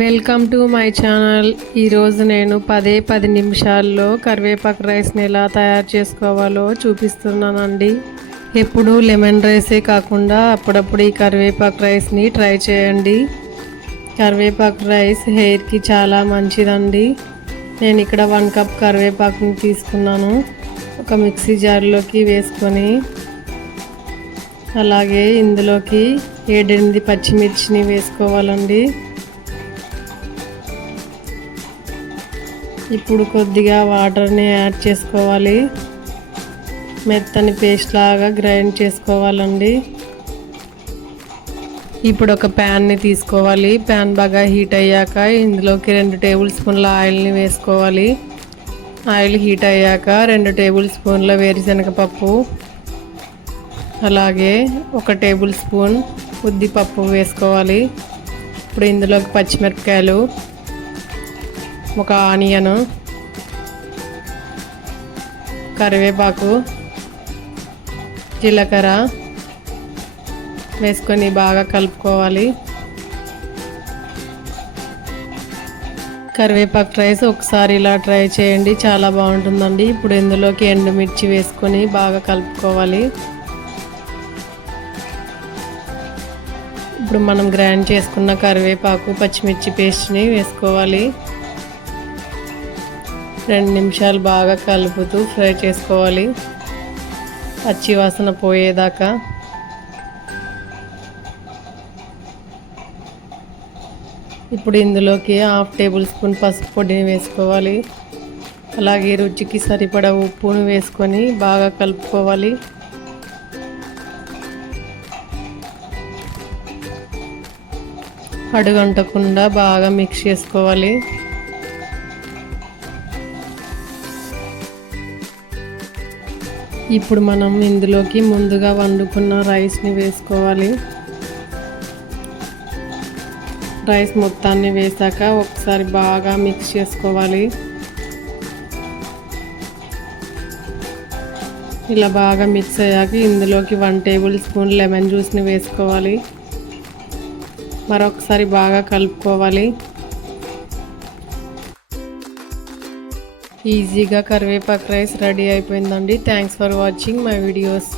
Welcome to my channel. ఈరోజు నేను 10 నిమిషాల్లో కరివేపాకు రైస్ని ఎలా తయారు చేసుకోవాలో చూపిస్తున్నానండి. ఎప్పుడు లెమన్ రైసే కాకుండా అప్పుడప్పుడు ఈ కరివేపాకు రైస్ని ట్రై చేయండి. కరివేపాకు రైస్ హెయిర్కి చాలా మంచిదండి. నేను ఇక్కడ 1 కప్ కరివేపాకుని తీసుకున్నాను. ఒక మిక్సీ జార్లోకి వేసుకొని అలాగే ఇందులోకి 7-8 పచ్చిమిర్చిని వేసుకోవాలండి. ఇప్పుడు కొద్దిగా వాటర్ని యాడ్ చేసుకోవాలి. మెత్తని పేస్ట్ లాగా గ్రైండ్ చేసుకోవాలండి. ఇప్పుడు ఒక ప్యాన్ని తీసుకోవాలి. ప్యాన్ బాగా హీట్ అయ్యాక ఇందులోకి 2 టేబుల్ స్పూన్ల ఆయిల్ని వేసుకోవాలి. ఆయిల్ హీట్ అయ్యాక 2 టేబుల్ స్పూన్ల వేరుశనగపప్పు, అలాగే 1 టేబుల్ స్పూన్ ఉద్దిపప్పు వేసుకోవాలి. ఇప్పుడు ఇందులోకి పచ్చిమిరపకాయలు, ఒక ఆనియన్, కరివేపాకు, జీలకర్ర వేసుకొని బాగా కలుపుకోవాలి. కరివేపాకు రైస్ ఒకసారి ఇలా ట్రై చేయండి, చాలా బాగుంటుందండి. ఇప్పుడు ఇందులోకి ఎండుమిర్చి వేసుకొని బాగా కలుపుకోవాలి. ఇప్పుడు మనం గ్రైండ్ చేసుకున్న కరివేపాకు పచ్చిమిర్చి పేస్ట్ని వేసుకోవాలి. 2 నిమిషాలు బాగా కలుపుతూ ఫ్రై చేసుకోవాలి, పచ్చి వాసన పోయేదాకా. ఇప్పుడు ఇందులోకి 1/2 టేబుల్ స్పూన్ పసుపు పొడిని వేసుకోవాలి. అలాగే రుచికి సరిపడా ఉప్పును వేసుకొని బాగా కలుపుకోవాలి. అడుగంటకుండా బాగా మిక్స్ చేసుకోవాలి. ఇప్పుడు మనం ఇందులోకి ముందుగా వండుకున్న రైస్ని వేసుకోవాలి. రైస్ మొత్తాన్ని వేసాక ఒకసారి బాగా మిక్స్ చేసుకోవాలి. ఇలా బాగా మిక్స్ అయ్యాక ఇందులోకి 1 టేబుల్ స్పూన్ లెమన్ జ్యూస్ని వేసుకోవాలి. మరొకసారి బాగా కలుపుకోవాలి. ఈజీగా కరివేపాకు రైస్ రెడీ అయిపోయిందండి. Thanks for watching my videos.